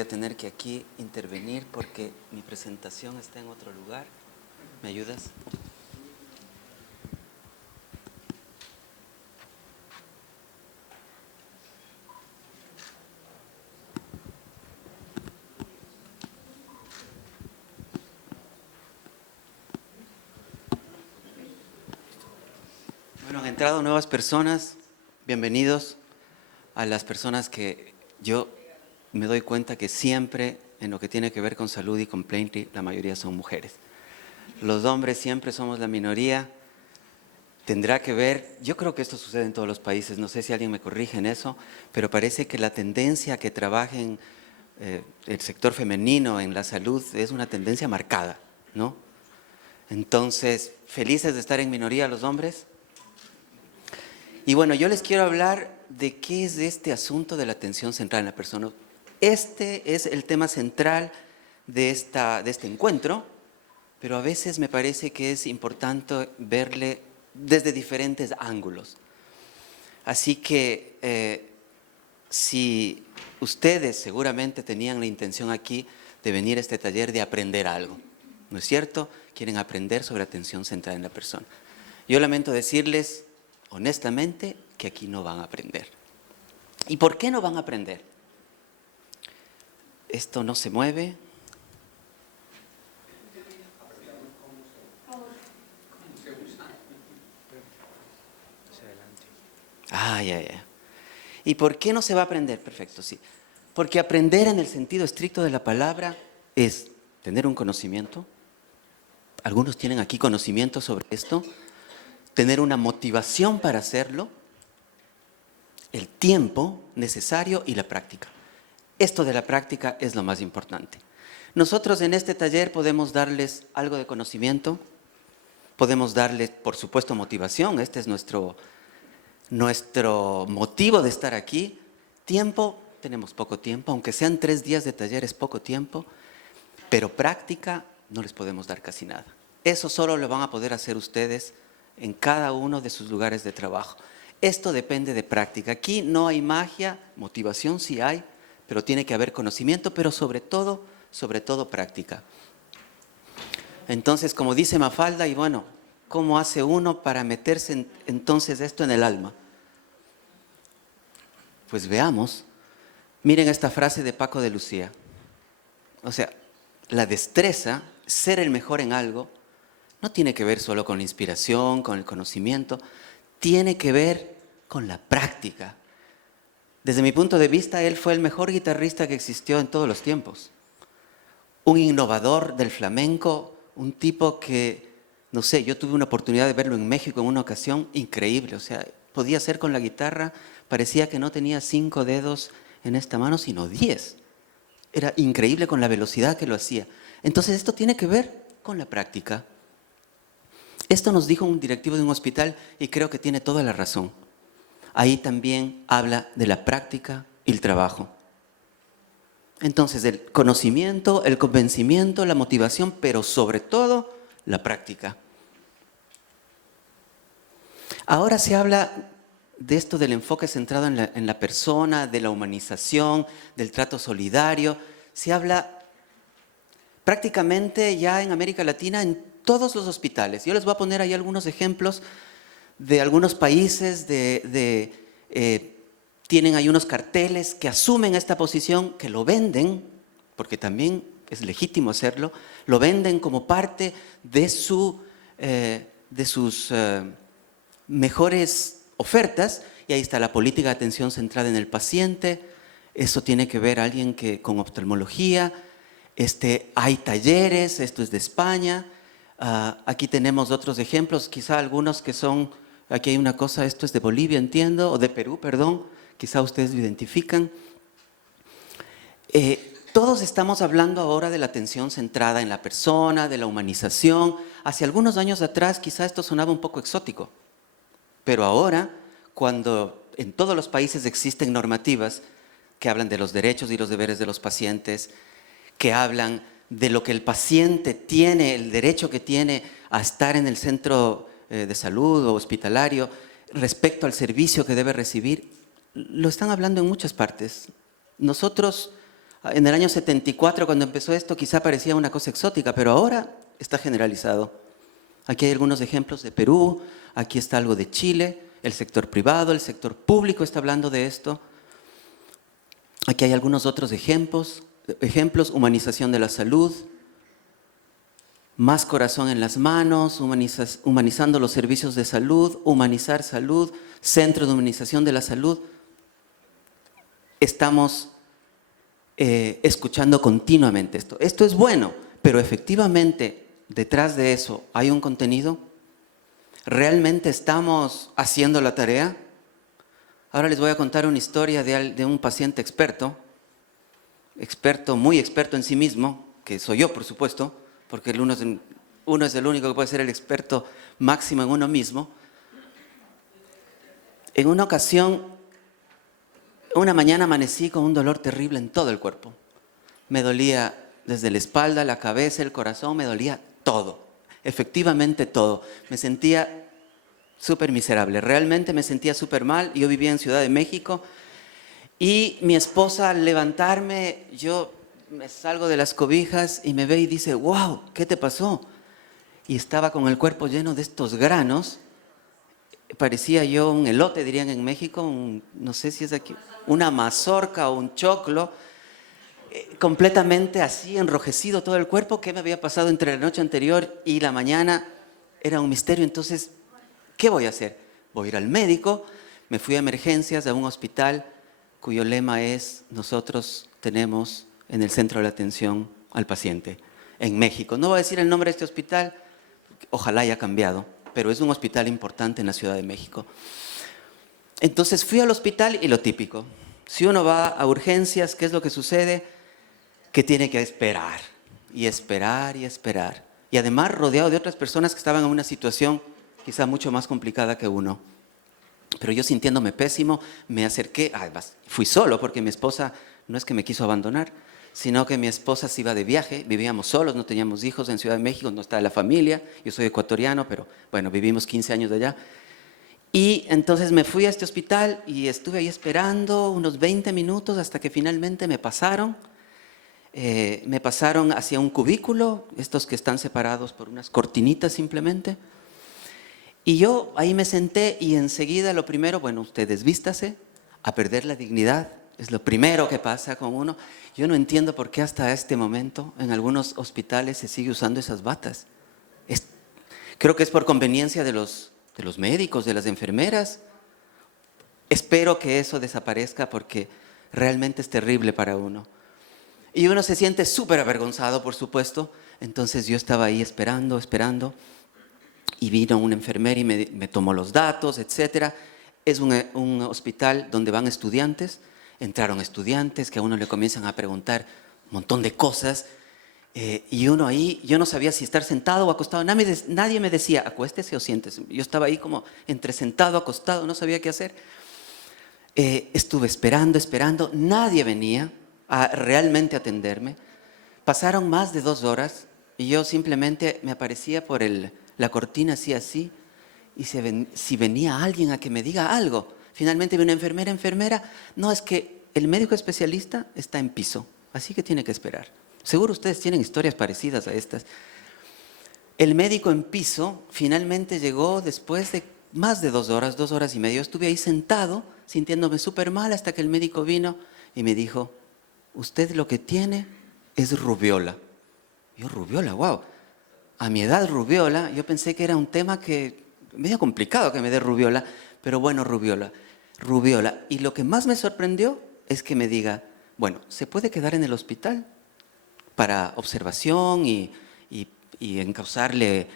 voy a tener que aquí intervenir porque mi presentación está en otro lugar. ¿Me ayudas? Bueno, han entrado nuevas personas. Bienvenidos a las personas que yo me doy cuenta que siempre en lo que tiene que ver con salud y con Plently, la mayoría son mujeres. Los hombres siempre somos la minoría. Tendrá que ver, yo creo que esto sucede en todos los países, no sé si alguien me corrige en eso, pero parece que la tendencia a que trabajen el sector femenino en la salud es una tendencia marcada, ¿no? Entonces, ¿felices de estar en minoría los hombres? Y bueno, yo les quiero hablar de qué es este asunto de la atención central en la persona. Este es el tema central de este encuentro, pero a veces me parece que es importante verle desde diferentes ángulos. Así que si ustedes seguramente tenían la intención aquí de venir a este taller de aprender algo, ¿no es cierto? Quieren aprender sobre atención central en la persona. Yo lamento decirles honestamente que aquí no van a aprender. ¿Y por qué no van a aprender? Esto no se mueve. Ya. ¿Y por qué no se va a aprender? Perfecto, sí. Porque aprender en el sentido estricto de la palabra es tener un conocimiento. Algunos tienen aquí conocimiento sobre esto. Tener una motivación para hacerlo. El tiempo necesario y la práctica. Esto de la práctica es lo más importante. Nosotros en este taller podemos darles algo de conocimiento. Podemos darles, por supuesto, motivación. Este es nuestro motivo de estar aquí. Tiempo, tenemos poco tiempo, aunque sean 3 días de taller es poco tiempo, pero práctica no les podemos dar casi nada. Eso solo lo van a poder hacer ustedes en cada uno de sus lugares de trabajo. Esto depende de práctica. Aquí no hay magia, motivación sí hay, pero tiene que haber conocimiento, pero sobre todo práctica. Entonces, como dice Mafalda, y bueno, ¿cómo hace uno para meterse entonces esto en el alma? Pues veamos. Miren esta frase de Paco de Lucía. O sea, la destreza, ser el mejor en algo, no tiene que ver solo con la inspiración, con el conocimiento, tiene que ver con la práctica. Desde mi punto de vista, él fue el mejor guitarrista que existió en todos los tiempos. Un innovador del flamenco, un tipo que, no sé, yo tuve una oportunidad de verlo en México en una ocasión increíble. O sea, podía hacer con la guitarra, parecía que no tenía 5 dedos en esta mano, sino 10. Era increíble con la velocidad que lo hacía. Entonces esto tiene que ver con la práctica. Esto nos dijo un directivo de un hospital y creo que tiene toda la razón. Ahí también habla de la práctica y el trabajo. Entonces, el conocimiento, el convencimiento, la motivación, pero sobre todo, la práctica. Ahora se habla de esto del enfoque centrado en la persona, de la humanización, del trato solidario. Se habla prácticamente ya en América Latina en todos los hospitales. Yo les voy a poner ahí algunos ejemplos de algunos países, tienen ahí unos carteles que asumen esta posición, que lo venden, porque también es legítimo hacerlo, lo venden como parte de sus mejores ofertas, y ahí está la política de atención centrada en el paciente. Eso tiene que ver alguien que con oftalmología. Hay talleres, esto es de España. Aquí tenemos otros ejemplos, quizá algunos que son, aquí hay una cosa, esto es de Bolivia, entiendo, o de Perú, perdón, quizá ustedes lo identifican. Todos estamos hablando ahora de la atención centrada en la persona, de la humanización. Hace algunos años atrás quizá esto sonaba un poco exótico, pero ahora, cuando en todos los países existen normativas que hablan de los derechos y los deberes de los pacientes, que hablan de lo que el paciente tiene, el derecho que tiene a estar en el centro de salud o hospitalario respecto al servicio que debe recibir, lo están hablando en muchas partes. Nosotros En el año 74, cuando empezó esto, quizá parecía una cosa exótica, pero ahora está generalizado. Aquí hay algunos ejemplos de Perú, aquí está algo de Chile, el sector privado, el sector público está hablando de esto. Aquí hay algunos otros ejemplos, humanización de la salud, más corazón en las manos, humanizando los servicios de salud, humanizar salud, centro de humanización de la salud. Estamos escuchando continuamente esto. Esto es bueno, pero efectivamente detrás de eso hay un contenido. ¿Realmente estamos haciendo la tarea? Ahora les voy a contar una historia de un paciente experto, muy experto en sí mismo, que soy yo, por supuesto, porque uno es el único que puede ser el experto máximo en uno mismo. En una ocasión, una mañana amanecí con un dolor terrible en todo el cuerpo. Me dolía desde la espalda, la cabeza, el corazón, me dolía todo, efectivamente todo. Me sentía súper miserable, realmente me sentía súper mal. Yo vivía en Ciudad de México y mi esposa al levantarme, yo me salgo de las cobijas y me ve y dice, wow, ¿qué te pasó? Y estaba con el cuerpo lleno de estos granos. Parecía yo un elote, dirían en México, no sé si es aquí, una mazorca o un choclo, completamente así, enrojecido todo el cuerpo. ¿Qué me había pasado entre la noche anterior y la mañana? Era un misterio. Entonces, ¿qué voy a hacer? Voy a ir al médico. Me fui a emergencias, a un hospital cuyo lema es: nosotros tenemos en el centro de la atención al paciente, en México. No voy a decir el nombre de este hospital, ojalá haya cambiado, pero es un hospital importante en la Ciudad de México. Entonces fui al hospital y lo típico. Si uno va a urgencias, ¿qué es lo que sucede? Que tiene que esperar, y esperar, y esperar. Y además rodeado de otras personas que estaban en una situación quizá mucho más complicada que uno. Pero yo sintiéndome pésimo, me acerqué, además fui solo porque mi esposa no es que me quiso abandonar, sino que mi esposa se iba de viaje, vivíamos solos, no teníamos hijos en Ciudad de México, no estaba la familia, yo soy ecuatoriano, pero bueno, vivimos 15 años de allá. Y entonces me fui a este hospital y estuve ahí esperando unos 20 minutos hasta que finalmente me pasaron hacia un cubículo, estos que están separados por unas cortinitas simplemente. Y yo ahí me senté y enseguida lo primero, bueno, usted desvístase, a perder la dignidad, es lo primero que pasa con uno. Yo no entiendo por qué hasta este momento en algunos hospitales se sigue usando esas batas. Creo que es por conveniencia de los médicos, de las enfermeras. Espero que eso desaparezca porque realmente es terrible para uno. Y uno se siente súper avergonzado, por supuesto. Entonces yo estaba ahí esperando. Y vino una enfermera y me tomó los datos, etc. Es un hospital donde van estudiantes. Entraron estudiantes que a uno le comienzan a preguntar un montón de cosas. Y uno ahí, yo no sabía si estar sentado o acostado. Nadie me decía, acuéstese o siéntese. Yo estaba ahí como entre sentado, acostado, no sabía qué hacer. Estuve esperando. Nadie venía a realmente atenderme. Pasaron más de 2 horas y yo simplemente me aparecía por la cortina así, y si venía alguien a que me diga algo. Finalmente vi una enfermera, no, es que el médico especialista está en piso, así que tiene que esperar. Seguro ustedes tienen historias parecidas a estas. El médico en piso finalmente llegó después de más de 2 horas, 2 horas y media. Yo estuve ahí sentado, sintiéndome súper mal, hasta que el médico vino y me dijo, usted lo que tiene es rubiola. Yo, rubiola, wow. A mi edad, rubiola, yo pensé que era un tema medio complicado que me dé rubiola, pero bueno, rubiola. Y lo que más me sorprendió es que me diga, bueno, ¿se puede quedar en el hospital para observación y encauzarle,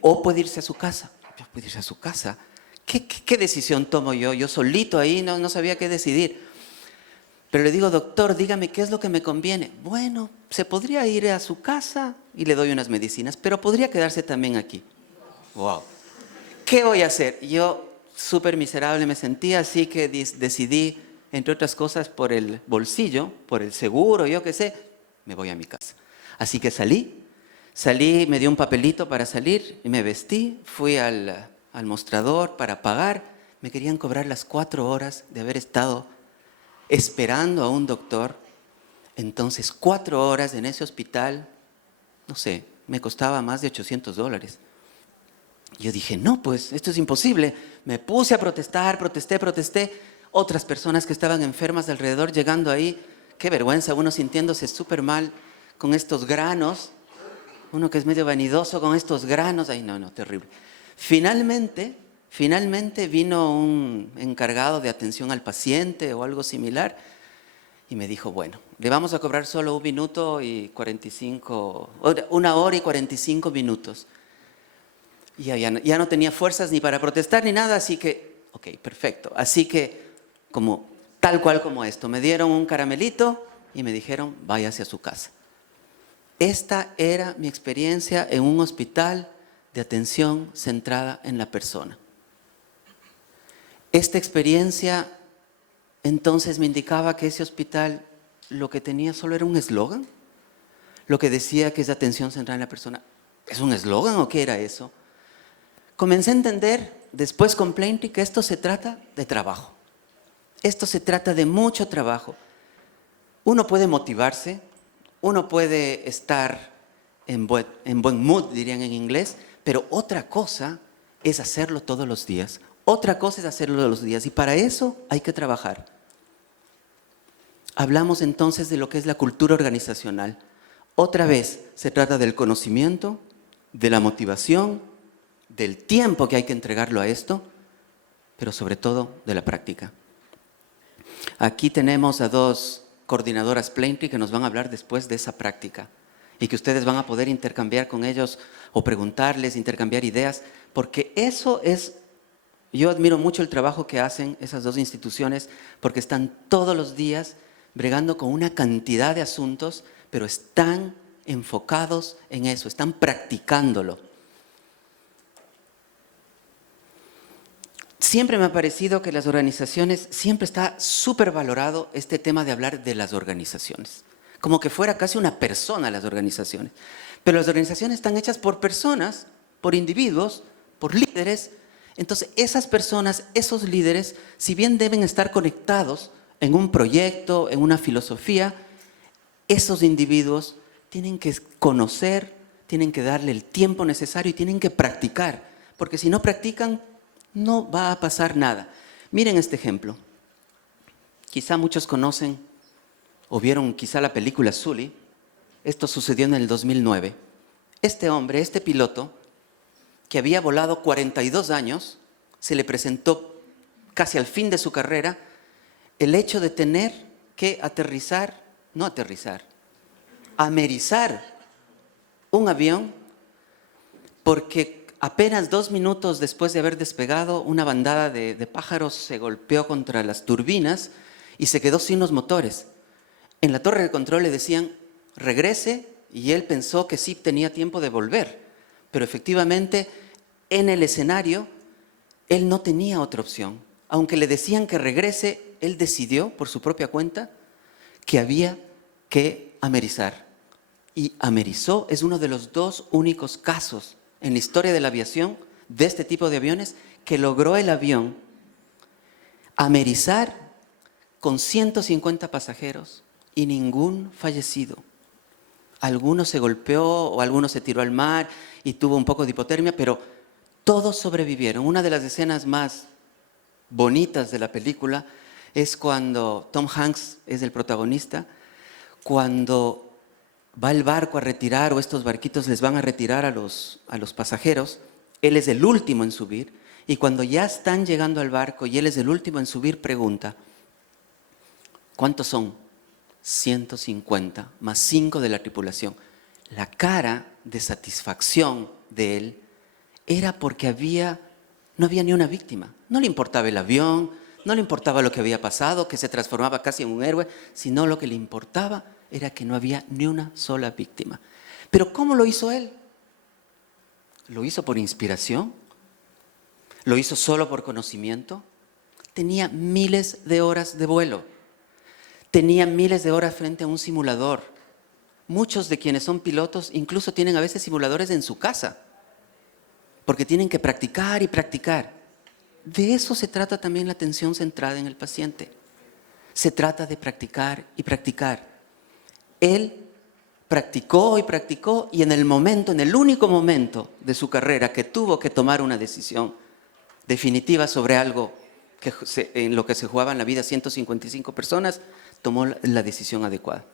o puede irse a su casa? ¿Puede irse a su casa? ¿Qué decisión tomo yo? Yo solito ahí no sabía qué decidir. Pero le digo, doctor, dígame qué es lo que me conviene. Bueno, se podría ir a su casa y le doy unas medicinas, pero podría quedarse también aquí. Wow. ¿Qué voy a hacer? Yo súper miserable me sentía, así que decidí, entre otras cosas, por el bolsillo, por el seguro, yo qué sé, me voy a mi casa. Así que salí, me dio un papelito para salir y me vestí, fui al mostrador para pagar. Me querían cobrar las 4 horas de haber estado esperando a un doctor. Entonces, 4 horas en ese hospital, no sé, me costaba más de $800. Yo dije, no, pues esto es imposible. Me puse a protestar, protesté. Otras personas que estaban enfermas de alrededor llegando ahí, qué vergüenza, uno sintiéndose súper mal con estos granos. Uno que es medio vanidoso con estos granos. Ay, no, terrible. Finalmente vino un encargado de atención al paciente o algo similar y me dijo, bueno, le vamos a cobrar solo 1 minuto y 45, 1 hora y 45 minutos. Y ya no tenía fuerzas ni para protestar ni nada, así que, ok, perfecto. Así que, tal cual como esto, me dieron un caramelito y me dijeron, váyase a su casa. Esta era mi experiencia en un hospital de atención centrada en la persona. Esta experiencia entonces me indicaba que ese hospital lo que tenía solo era un eslogan. Lo que decía que es atención centrada en la persona, ¿es un eslogan o qué era eso? Comencé a entender después con Plaintree que esto se trata de trabajo. Esto se trata de mucho trabajo. Uno puede motivarse, uno puede estar en buen mood, dirían en inglés, pero otra cosa es hacerlo todos los días. Otra cosa es hacerlo todos los días y para eso hay que trabajar. Hablamos entonces de lo que es la cultura organizacional. Otra vez se trata del conocimiento, de la motivación, del tiempo que hay que entregarlo a esto, pero sobre todo de la práctica. Aquí tenemos a 2 coordinadoras Plaintree que nos van a hablar después de esa práctica y que ustedes van a poder intercambiar con ellos o preguntarles, intercambiar ideas, porque eso es, yo admiro mucho el trabajo que hacen esas 2 instituciones porque están todos los días bregando con una cantidad de asuntos, pero están enfocados en eso, están practicándolo. Siempre me ha parecido que las organizaciones, siempre está súper valorado este tema de hablar de las organizaciones. Como que fuera casi una persona las organizaciones. Pero las organizaciones están hechas por personas, por individuos, por líderes. Entonces esas personas, esos líderes, si bien deben estar conectados en un proyecto, en una filosofía, esos individuos tienen que conocer, tienen que darle el tiempo necesario y tienen que practicar. Porque si no practican, no va a pasar nada. Miren este ejemplo. Quizá muchos conocen o vieron quizá la película Sully. Esto sucedió en el 2009. Este hombre, este piloto, que había volado 42 años, se le presentó casi al fin de su carrera el hecho de tener que amerizar un avión porque apenas 2 minutos después de haber despegado, una bandada de pájaros se golpeó contra las turbinas y se quedó sin los motores. En la torre de control le decían, regrese, y él pensó que sí tenía tiempo de volver. Pero efectivamente, en el escenario, él no tenía otra opción. Aunque le decían que regrese, él decidió, por su propia cuenta, que había que amerizar. Y amerizó, es uno de los 2 únicos casos en la historia de la aviación, de este tipo de aviones, que logró el avión amerizar con 150 pasajeros y ningún fallecido. Alguno se golpeó o alguno se tiró al mar y tuvo un poco de hipotermia, pero todos sobrevivieron. Una de las escenas más bonitas de la película es cuando Tom Hanks es el protagonista, cuando va el barco a retirar, o estos barquitos les van a retirar a los pasajeros, él es el último en subir, y cuando ya están llegando al barco y él es el último en subir, pregunta, ¿cuántos son? 150, más 5 de la tripulación. La cara de satisfacción de él era porque no había ni una víctima. No le importaba el avión, no le importaba lo que había pasado, que se transformaba casi en un héroe, sino lo que le importaba era que no había ni una sola víctima. ¿Pero cómo lo hizo él? ¿Lo hizo por inspiración? ¿Lo hizo solo por conocimiento? Tenía miles de horas de vuelo. Tenía miles de horas frente a un simulador. Muchos de quienes son pilotos incluso tienen a veces simuladores en su casa, porque tienen que practicar y practicar. De eso se trata también la atención centrada en el paciente. Se trata de practicar y practicar. Él practicó y practicó, y en el único momento de su carrera que tuvo que tomar una decisión definitiva sobre algo en lo que se jugaban la vida 155 personas, tomó la decisión adecuada.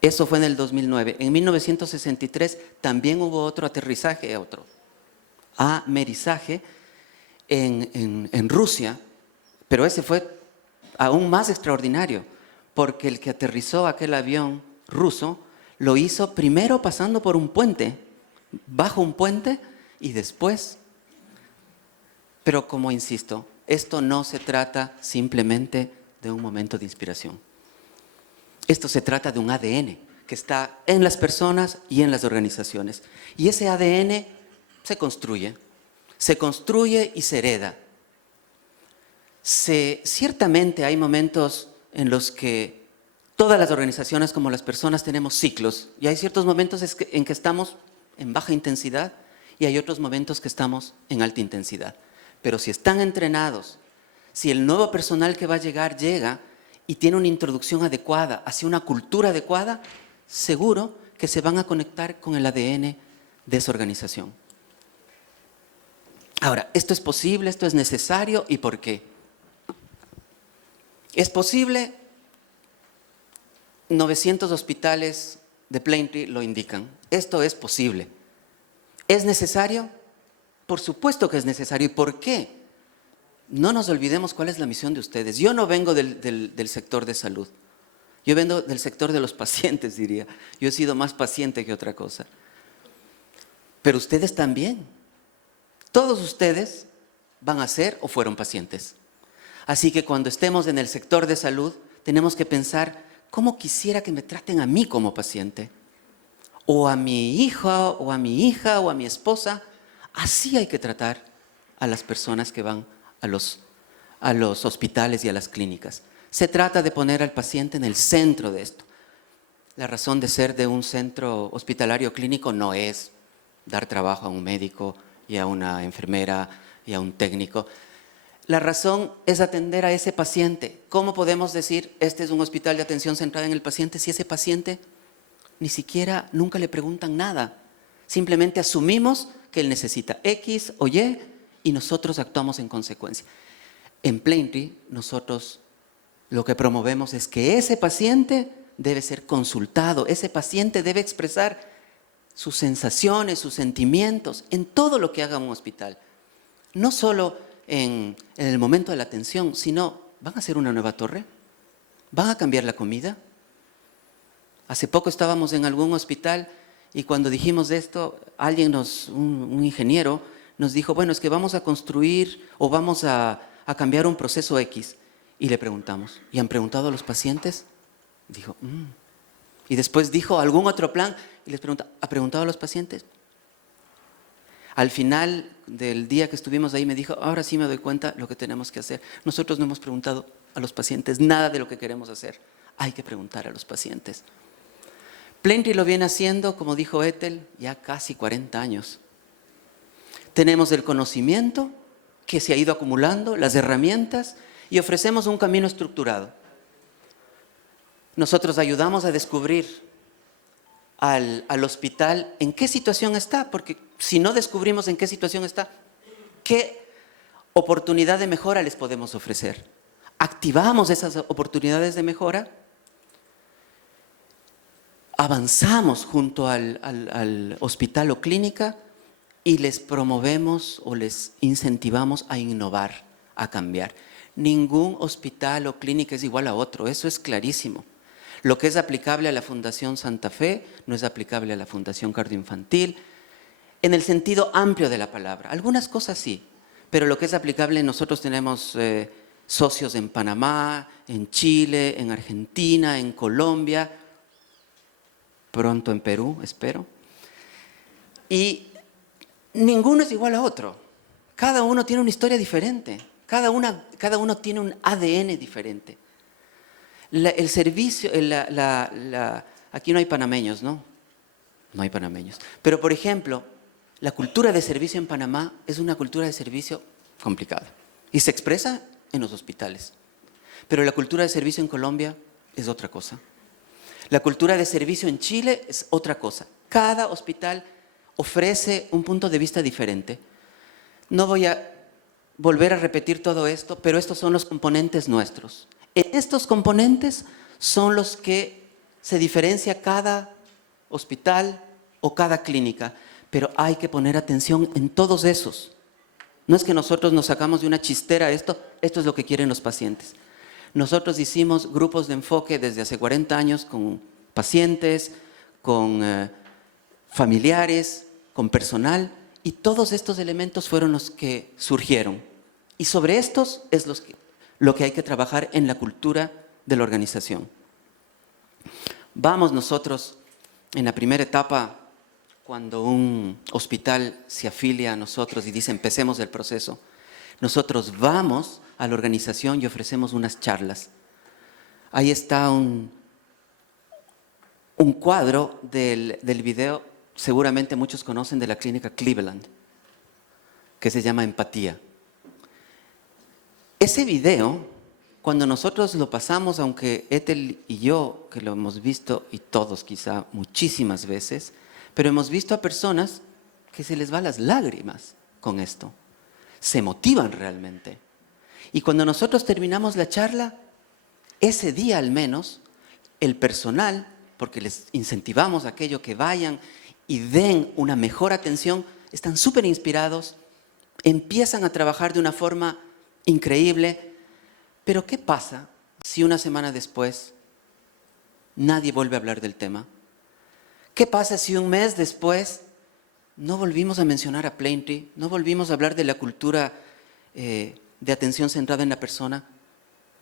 Eso fue en el 2009. En 1963 también hubo otro aterrizaje, otro amerizaje en Rusia, pero ese fue aún más extraordinario, porque el que aterrizó aquel avión ruso lo hizo primero pasando por un puente, bajo un puente, y después. Pero como insisto, esto no se trata simplemente de un momento de inspiración. Esto se trata de un ADN que está en las personas y en las organizaciones. Y ese ADN se construye y se hereda. Ciertamente hay momentos en los que todas las organizaciones como las personas tenemos ciclos, y hay ciertos momentos en que estamos en baja intensidad y hay otros momentos que estamos en alta intensidad. Pero si están entrenados, si el nuevo personal que va a llegar llega y tiene una introducción adecuada hacia una cultura adecuada, seguro que se van a conectar con el ADN de esa organización. Ahora, ¿esto es posible? ¿Esto es necesario? ¿Y por qué? ¿Es posible? 900 hospitales de Plaintree lo indican. Esto es posible. ¿Es necesario? Por supuesto que es necesario. ¿Y por qué? No nos olvidemos cuál es la misión de ustedes. Yo no vengo del sector de salud. Yo vengo del sector de los pacientes, diría. Yo he sido más paciente que otra cosa. Pero ustedes también. Todos ustedes van a ser o fueron pacientes. Así que cuando estemos en el sector de salud, tenemos que pensar, ¿cómo quisiera que me traten a mí como paciente? O a mi hijo, o a mi hija, o a mi esposa. Así hay que tratar a las personas que van a los hospitales y a las clínicas. Se trata de poner al paciente en el centro de esto. La razón de ser de un centro hospitalario clínico no es dar trabajo a un médico y a una enfermera y a un técnico. La razón es atender a ese paciente. ¿Cómo podemos decir, este es un hospital de atención centrada en el paciente, si ese paciente ni siquiera nunca le preguntan nada? Simplemente asumimos que él necesita X o Y y nosotros actuamos en consecuencia. En Plaintree, nosotros lo que promovemos es que ese paciente debe ser consultado, ese paciente debe expresar sus sensaciones, sus sentimientos en todo lo que haga un hospital. No solo en el momento de la atención, sino, ¿van a hacer una nueva torre? ¿Van a cambiar la comida? Hace poco estábamos en algún hospital y cuando dijimos esto, un ingeniero, nos dijo, bueno, es que vamos a construir o vamos a cambiar un proceso X. Y le preguntamos, ¿y han preguntado a los pacientes? Dijo, Y después dijo algún otro plan y les pregunta, ¿ha preguntado a los pacientes? Al final del día que estuvimos ahí me dijo, ahora sí me doy cuenta lo que tenemos que hacer. Nosotros no hemos preguntado a los pacientes nada de lo que queremos hacer. Hay que preguntar a los pacientes. Plaintree lo viene haciendo, como dijo Ethel, ya casi 40 años. Tenemos el conocimiento que se ha ido acumulando, las herramientas, y ofrecemos un camino estructurado. Nosotros ayudamos a descubrir al hospital en qué situación está, porque si no descubrimos en qué situación está, ¿qué oportunidad de mejora les podemos ofrecer? Activamos esas oportunidades de mejora, avanzamos junto al hospital o clínica y les promovemos o les incentivamos a innovar, a cambiar. Ningún hospital o clínica es igual a otro, eso es clarísimo. Lo que es aplicable a la Fundación Santa Fe no es aplicable a la Fundación Cardioinfantil, en el sentido amplio de la palabra. Algunas cosas sí, pero lo que es aplicable, nosotros tenemos socios en Panamá, en Chile, en Argentina, en Colombia, pronto en Perú, espero. Y ninguno es igual a otro. Cada uno tiene una historia diferente. Cada uno tiene un ADN diferente. El servicio, aquí no hay panameños, ¿no? No hay panameños. Pero, por ejemplo, la cultura de servicio en Panamá es una cultura de servicio complicada. Y se expresa en los hospitales. Pero la cultura de servicio en Colombia es otra cosa. La cultura de servicio en Chile es otra cosa. Cada hospital ofrece un punto de vista diferente. No voy a volver a repetir todo esto, pero estos son los componentes nuestros. Estos componentes son los que se diferencia cada hospital o cada clínica, pero hay que poner atención en todos esos. No es que nosotros nos sacamos de una chistera esto es lo que quieren los pacientes. Nosotros hicimos grupos de enfoque desde hace 40 años con pacientes, con familiares, con personal, y todos estos elementos fueron los que surgieron. Y sobre estos es lo que hay que trabajar en la cultura de la organización. Vamos nosotros, en la primera etapa, cuando un hospital se afilia a nosotros y dice empecemos el proceso, nosotros vamos a la organización y ofrecemos unas charlas. Ahí está un cuadro del video, seguramente muchos conocen, de la clínica Cleveland, que se llama Empatía. Ese video, cuando nosotros lo pasamos, aunque Ethel y yo, que lo hemos visto, y todos quizá muchísimas veces, pero hemos visto a personas que se les van las lágrimas con esto. Se motivan realmente. Y cuando nosotros terminamos la charla, ese día al menos, el personal, porque les incentivamos a aquello que vayan y den una mejor atención, están súper inspirados, empiezan a trabajar de una forma increíble. Pero ¿qué pasa si una semana después nadie vuelve a hablar del tema? ¿Qué pasa si un mes después no volvimos a mencionar a Plaintree, no volvimos a hablar de la cultura de atención centrada en la persona?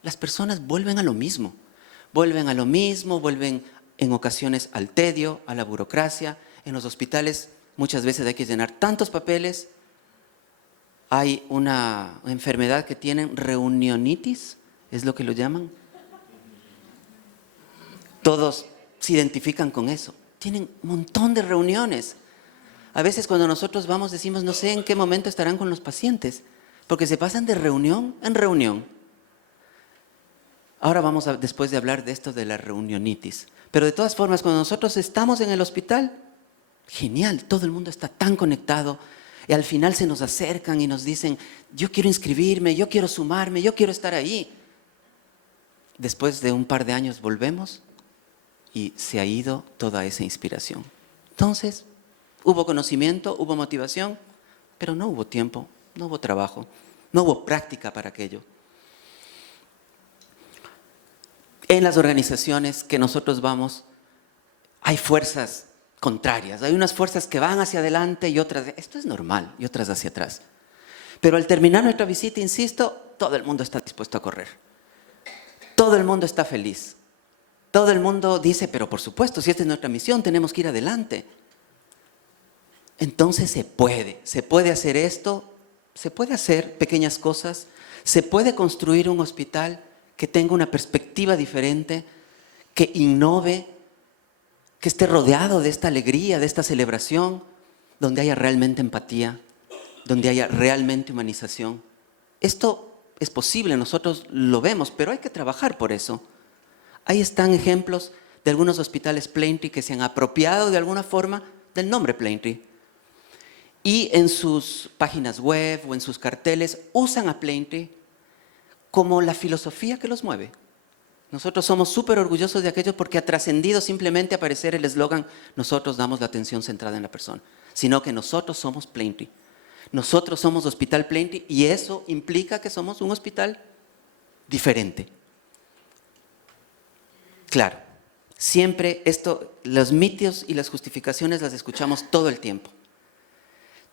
Las personas vuelven a lo mismo, vuelven en ocasiones al tedio, a la burocracia. En los hospitales muchas veces hay que llenar tantos papeles. Hay una enfermedad que tienen, reunionitis, es lo que lo llaman. Todos se identifican con eso. Tienen un montón de reuniones. A veces cuando nosotros vamos decimos, no sé en qué momento estarán con los pacientes, porque se pasan de reunión en reunión. Ahora vamos después de hablar de esto de la reunionitis. Pero de todas formas, cuando nosotros estamos en el hospital, genial, todo el mundo está tan conectado. Y al final se nos acercan y nos dicen, yo quiero inscribirme, yo quiero sumarme, yo quiero estar ahí. Después de un par de años volvemos y se ha ido toda esa inspiración. Entonces, hubo conocimiento, hubo motivación, pero no hubo tiempo, no hubo trabajo, no hubo práctica para aquello. En las organizaciones que nosotros vamos, hay fuerzas contrarias. Hay unas fuerzas que van hacia adelante y otras, esto es normal, y otras hacia atrás. Pero al terminar nuestra visita, insisto, todo el mundo está dispuesto a correr. Todo el mundo está feliz. Todo el mundo dice, pero por supuesto, si esta es nuestra misión, tenemos que ir adelante. Entonces se puede hacer esto, se puede hacer pequeñas cosas, se puede construir un hospital que tenga una perspectiva diferente, que innove, que esté rodeado de esta alegría, de esta celebración, donde haya realmente empatía, donde haya realmente humanización. Esto es posible, nosotros lo vemos, pero hay que trabajar por eso. Ahí están ejemplos de algunos hospitales Plaintree que se han apropiado de alguna forma del nombre Plaintree. Y en sus páginas web o en sus carteles usan a Plaintree como la filosofía que los mueve. Nosotros somos súper orgullosos de aquello porque ha trascendido simplemente aparecer el eslogan nosotros damos la atención centrada en la persona, sino que nosotros somos Plaintree. Nosotros somos Hospital Plaintree y eso implica que somos un hospital diferente. Claro, siempre los mitos y las justificaciones las escuchamos todo el tiempo.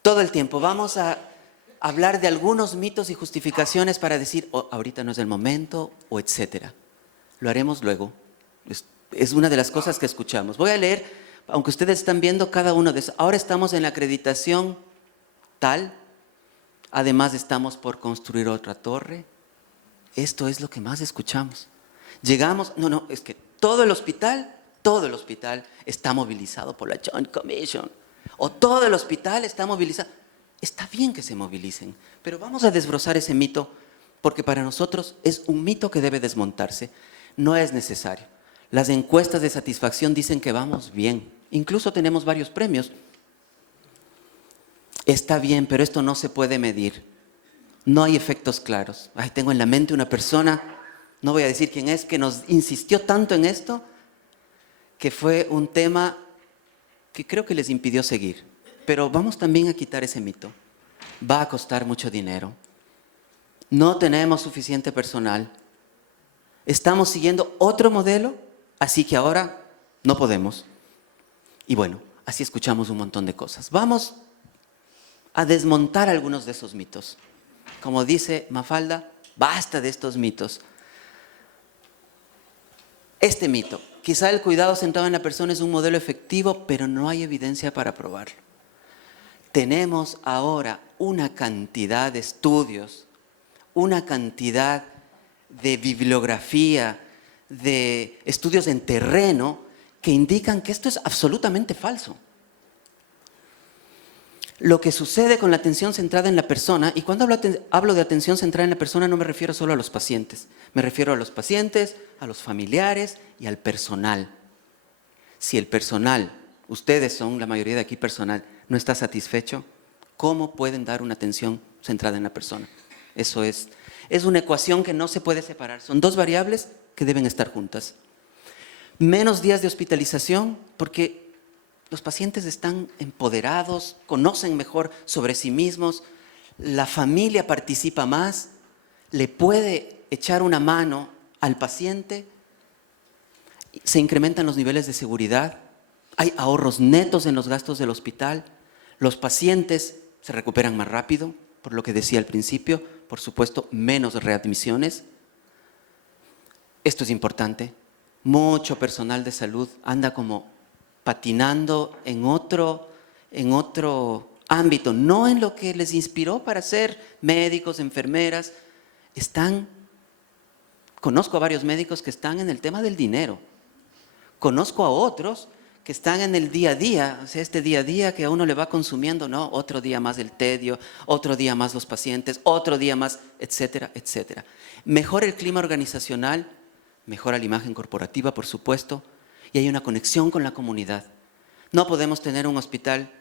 Todo el tiempo. Vamos a hablar de algunos mitos y justificaciones para decir ahorita no es el momento o etcétera. Lo haremos luego. Es una de las cosas que escuchamos. Voy a leer, aunque ustedes están viendo cada uno de esos. Ahora estamos en la acreditación tal. Además estamos por construir otra torre. Esto es lo que más escuchamos. Llegamos, es que todo el hospital está movilizado por la Joint Commission. O todo el hospital está movilizado. Está bien que se movilicen, pero vamos a desbrozar ese mito porque para nosotros es un mito que debe desmontarse. No es necesario. Las encuestas de satisfacción dicen que vamos bien. Incluso tenemos varios premios. Está bien, pero esto no se puede medir. No hay efectos claros. Ay, tengo en la mente una persona, no voy a decir quién es, que nos insistió tanto en esto, que fue un tema que creo que les impidió seguir. Pero vamos también a quitar ese mito. Va a costar mucho dinero. No tenemos suficiente personal. Estamos siguiendo otro modelo, así que ahora no podemos. Y bueno, así escuchamos un montón de cosas. Vamos a desmontar algunos de esos mitos. Como dice Mafalda, basta de estos mitos. Este mito, quizá el cuidado centrado en la persona es un modelo efectivo, pero no hay evidencia para probarlo. Tenemos ahora una cantidad de estudios, una cantidad de bibliografía, de estudios en terreno que indican que esto es absolutamente falso. Lo que sucede con la atención centrada en la persona, y cuando hablo de atención centrada en la persona no me refiero solo a los pacientes, me refiero a los pacientes, a los familiares y al personal. Si el personal, ustedes son la mayoría de aquí personal, no está satisfecho, ¿cómo pueden dar una atención centrada en la persona? Eso es una ecuación que no se puede separar, son dos variables que deben estar juntas. Menos días de hospitalización porque los pacientes están empoderados, conocen mejor sobre sí mismos, la familia participa más, le puede echar una mano al paciente, se incrementan los niveles de seguridad, hay ahorros netos en los gastos del hospital, los pacientes se recuperan más rápido, por lo que decía al principio, por supuesto, menos readmisiones. Esto es importante, mucho personal de salud anda como patinando en otro ámbito, no en lo que les inspiró para ser médicos, enfermeras. Conozco a varios médicos que están en el tema del dinero. Conozco a otros que están en el día a día, o sea, este día a día que a uno le va consumiendo, ¿no? Otro día más el tedio, otro día más los pacientes, otro día más, etcétera, etcétera. Mejora el clima organizacional, mejora la imagen corporativa, por supuesto, y hay una conexión con la comunidad. No podemos tener un hospital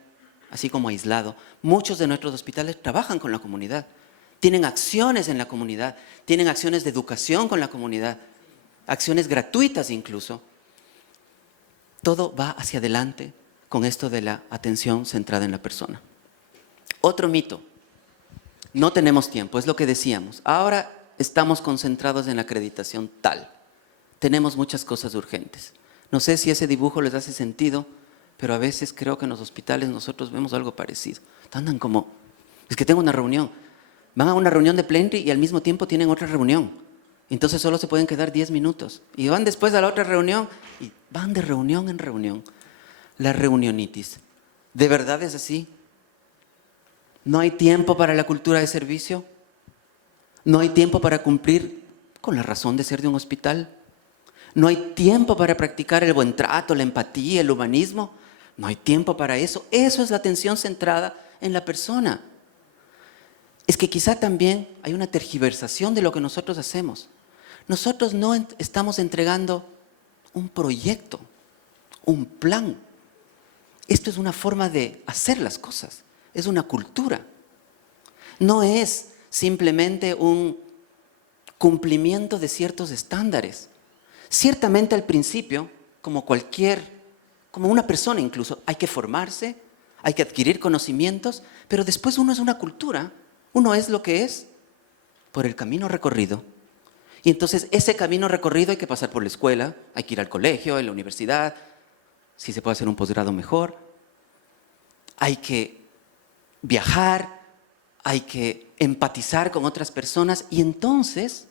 así como aislado. Muchos de nuestros hospitales trabajan con la comunidad, tienen acciones en la comunidad, tienen acciones de educación con la comunidad, acciones gratuitas incluso. Todo va hacia adelante con esto de la atención centrada en la persona. Otro mito, no tenemos tiempo, es lo que decíamos. Ahora estamos concentrados en la acreditación tal. Tenemos muchas cosas urgentes. No sé si ese dibujo les hace sentido, pero a veces creo que en los hospitales nosotros vemos algo parecido. Andan como, es que tengo una reunión. Van a una reunión de Plenty y al mismo tiempo tienen otra reunión. Entonces solo se pueden quedar 10 minutos. Y van después a la otra reunión y van de reunión en reunión. La reunionitis. ¿De verdad es así? ¿No hay tiempo para la cultura de servicio? ¿No hay tiempo para cumplir con la razón de ser de un hospital? ¿No hay tiempo para practicar el buen trato, la empatía, el humanismo? No hay tiempo para eso. Eso es la atención centrada en la persona. Es que quizá también hay una tergiversación de lo que nosotros hacemos. Nosotros no estamos entregando un proyecto, un plan. Esto es una forma de hacer las cosas, es una cultura. No es simplemente un cumplimiento de ciertos estándares. Ciertamente al principio, como una persona incluso, hay que formarse, hay que adquirir conocimientos, pero después uno es una cultura, uno es lo que es por el camino recorrido. Y entonces ese camino recorrido hay que pasar por la escuela, hay que ir al colegio, en la universidad, si se puede hacer un posgrado mejor, hay que viajar, hay que empatizar con otras personas y entonces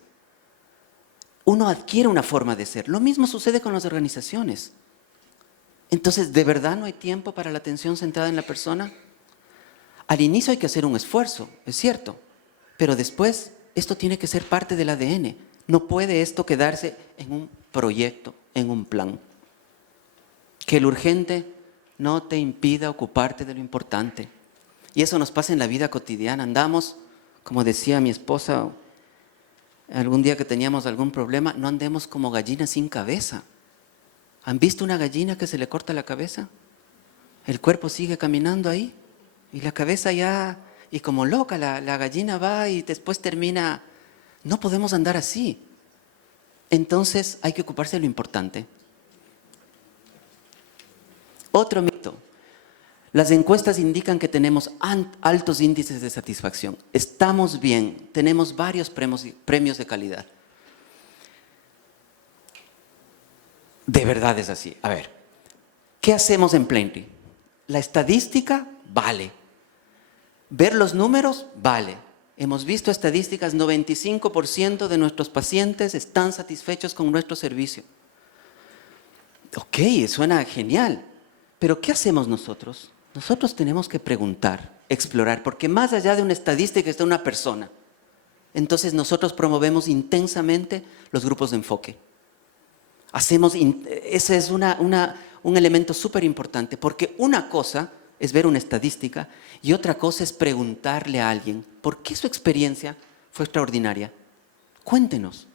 uno adquiere una forma de ser. Lo mismo sucede con las organizaciones. Entonces, ¿de verdad no hay tiempo para la atención centrada en la persona? Al inicio hay que hacer un esfuerzo, es cierto, pero después esto tiene que ser parte del ADN. No puede esto quedarse en un proyecto, en un plan. Que lo urgente no te impida ocuparte de lo importante. Y eso nos pasa en la vida cotidiana. Andamos, como decía mi esposa, algún día que teníamos algún problema, no andemos como gallinas sin cabeza. ¿Han visto una gallina que se le corta la cabeza? El cuerpo sigue caminando ahí y la cabeza ya, y como loca, la gallina va y después termina. No podemos andar así. Entonces hay que ocuparse de lo importante. Otro mito. Las encuestas indican que tenemos altos índices de satisfacción. Estamos bien, tenemos varios premios de calidad. De verdad es así. A ver, ¿qué hacemos en Plenty? La estadística, vale. Ver los números, vale. Hemos visto estadísticas, 95% de nuestros pacientes están satisfechos con nuestro servicio. Ok, suena genial. Pero ¿qué hacemos nosotros? Nosotros tenemos que preguntar, explorar, porque más allá de una estadística está una persona. Entonces nosotros promovemos intensamente los grupos de enfoque. Ese es un elemento súper importante, porque una cosa es ver una estadística y otra cosa es preguntarle a alguien por qué su experiencia fue extraordinaria. Cuéntenos.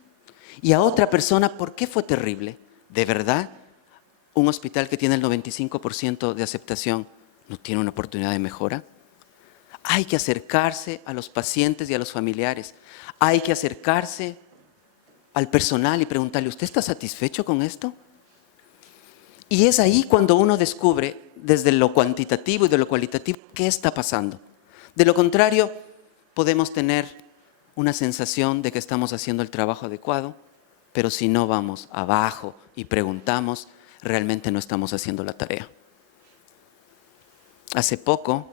Y a otra persona, ¿por qué fue terrible? ¿De verdad un hospital que tiene el 95% de aceptación no tiene una oportunidad de mejora? Hay que acercarse a los pacientes y a los familiares. Hay que acercarse al personal y preguntarle, ¿usted está satisfecho con esto? Y es ahí cuando uno descubre, desde lo cuantitativo y de lo cualitativo, qué está pasando. De lo contrario, podemos tener una sensación de que estamos haciendo el trabajo adecuado, pero si no vamos abajo y preguntamos, realmente no estamos haciendo la tarea. Hace poco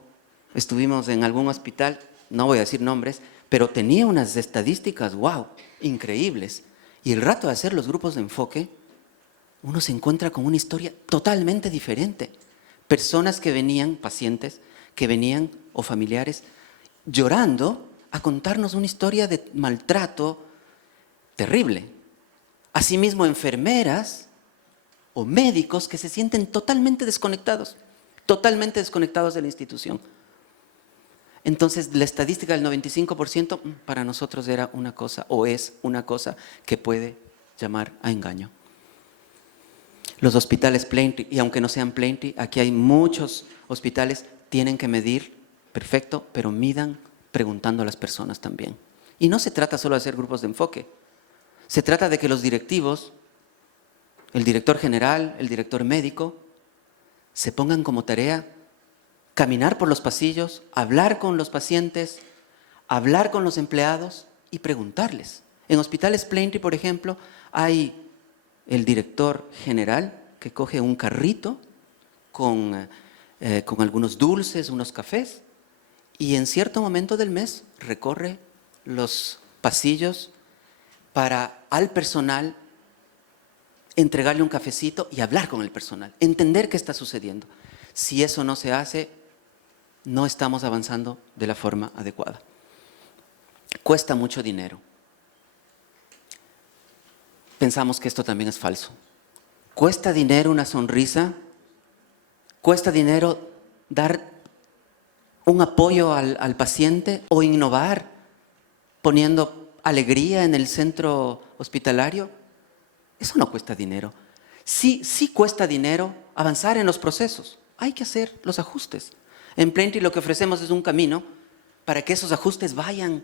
estuvimos en algún hospital, no voy a decir nombres, pero tenía unas estadísticas, wow, increíbles. Y el rato de hacer los grupos de enfoque, uno se encuentra con una historia totalmente diferente. Personas que venían, pacientes, que venían o familiares, llorando a contarnos una historia de maltrato terrible. Asimismo, enfermeras o médicos que se sienten totalmente desconectados de la institución. Entonces, la estadística del 95% para nosotros era una cosa, o es una cosa que puede llamar a engaño. Los hospitales Plenty, y aunque no sean Plenty, aquí hay muchos hospitales, tienen que medir, perfecto, pero midan preguntando a las personas también. Y no se trata solo de hacer grupos de enfoque. Se trata de que los directivos, el director general, el director médico, se pongan como tarea caminar por los pasillos, hablar con los pacientes, hablar con los empleados y preguntarles. En hospitales Plenty, por ejemplo, hay el director general que coge un carrito con algunos dulces, unos cafés, y en cierto momento del mes recorre los pasillos para al personal entregarle un cafecito y hablar con el personal, entender qué está sucediendo. Si eso no se hace, no estamos avanzando de la forma adecuada. Cuesta mucho dinero. Pensamos que esto también es falso. ¿Cuesta dinero una sonrisa? ¿Cuesta dinero dar un apoyo al paciente o innovar poniendo alegría en el centro hospitalario? Eso no cuesta dinero. Sí cuesta dinero avanzar en los procesos. Hay que hacer los ajustes. En Plenty lo que ofrecemos es un camino para que esos ajustes vayan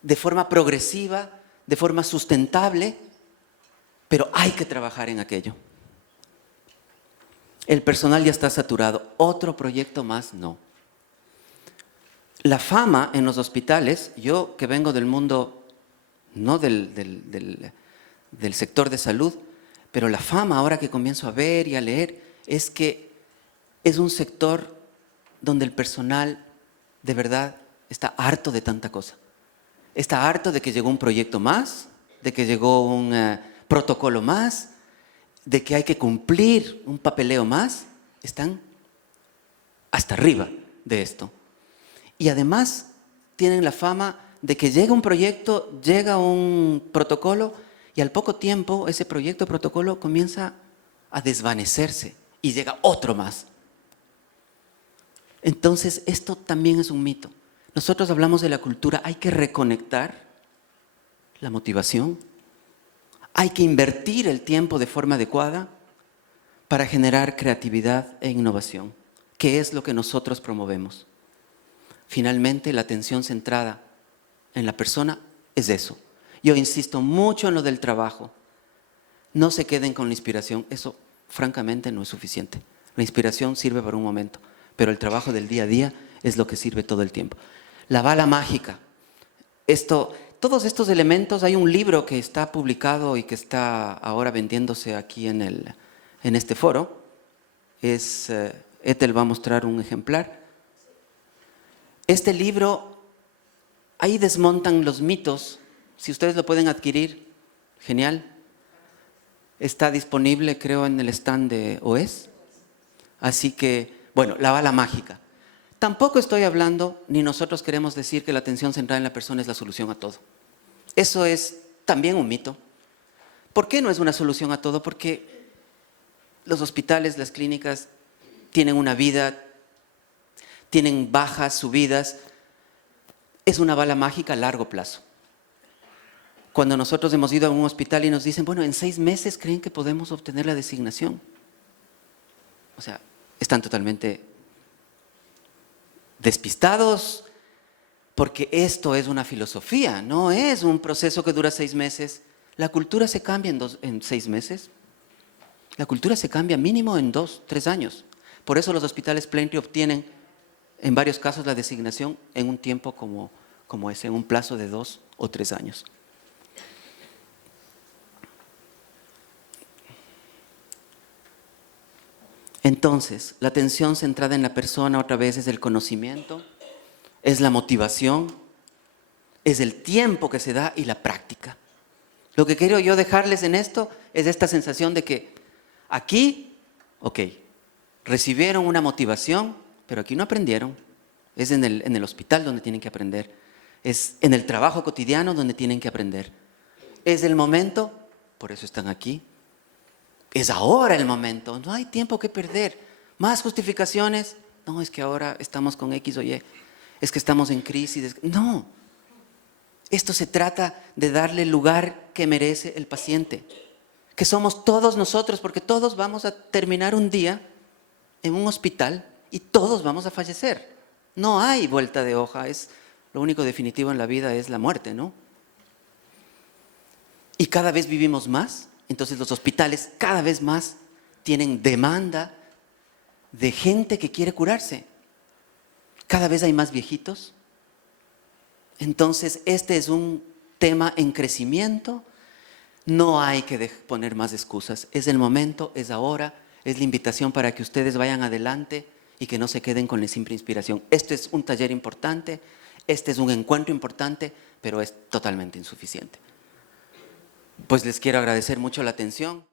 de forma progresiva, de forma sustentable, pero hay que trabajar en aquello. El personal ya está saturado. ¿Otro proyecto más? No. La fama en los hospitales, yo que vengo del mundo, no del sector de salud, pero la fama ahora que comienzo a ver y a leer es que es un sector donde el personal de verdad está harto de tanta cosa. Está harto de que llegó un proyecto más, de que llegó un protocolo más, de que hay que cumplir un papeleo más. Están hasta arriba de esto. Y además tienen la fama de que llega un proyecto, llega un protocolo y al poco tiempo ese proyecto o protocolo comienza a desvanecerse y llega otro más. Entonces, esto también es un mito. Nosotros hablamos de la cultura, hay que reconectar la motivación, hay que invertir el tiempo de forma adecuada para generar creatividad e innovación, que es lo que nosotros promovemos. Finalmente, la atención centrada en la persona es eso. Yo insisto mucho en lo del trabajo. No se queden con la inspiración, eso francamente no es suficiente. La inspiración sirve por un momento, pero el trabajo del día a día es lo que sirve todo el tiempo. La bala mágica. Todos estos elementos, hay un libro que está publicado y que está ahora vendiéndose aquí en este foro. Ethel va a mostrar un ejemplar. Este libro, ahí desmontan los mitos. Si ustedes lo pueden adquirir, genial. Está disponible, creo, en el stand de OES. Así que, bueno, la bala mágica. Tampoco estoy hablando, ni nosotros queremos decir que la atención centrada en la persona es la solución a todo. Eso es también un mito. ¿Por qué no es una solución a todo? Porque los hospitales, las clínicas, tienen una vida, tienen bajas, subidas. Es una bala mágica a largo plazo. Cuando nosotros hemos ido a un hospital y nos dicen, bueno, en 6 meses creen que podemos obtener la designación. O sea, están totalmente despistados, porque esto es una filosofía, no es un proceso que dura 6 meses. La cultura se cambia en 6 meses. La cultura se cambia mínimo en 2, 3 años. Por eso los hospitales Plaintree obtienen, en varios casos, la designación en un tiempo como ese, en un plazo de 2 o 3 años. Entonces, la atención centrada en la persona otra vez es el conocimiento, es la motivación, es el tiempo que se da y la práctica. Lo que quiero yo dejarles en esto es esta sensación de que aquí, ok, recibieron una motivación, pero aquí no aprendieron. Es en el hospital donde tienen que aprender. Es en el trabajo cotidiano donde tienen que aprender. Es el momento, por eso están aquí. Es ahora el momento, no hay tiempo que perder. Más justificaciones, no, es que ahora estamos con X o Y, es que estamos en crisis. No, esto se trata de darle el lugar que merece el paciente, que somos todos nosotros, porque todos vamos a terminar un día en un hospital y todos vamos a fallecer. No hay vuelta de hoja, lo único definitivo en la vida es la muerte, ¿no? Y cada vez vivimos más. Entonces los hospitales cada vez más tienen demanda de gente que quiere curarse. Cada vez hay más viejitos. Entonces este es un tema en crecimiento. No hay que poner más excusas. Es el momento, es ahora, es la invitación para que ustedes vayan adelante y que no se queden con la simple inspiración. Este es un taller importante, este es un encuentro importante, pero es totalmente insuficiente. Pues les quiero agradecer mucho la atención.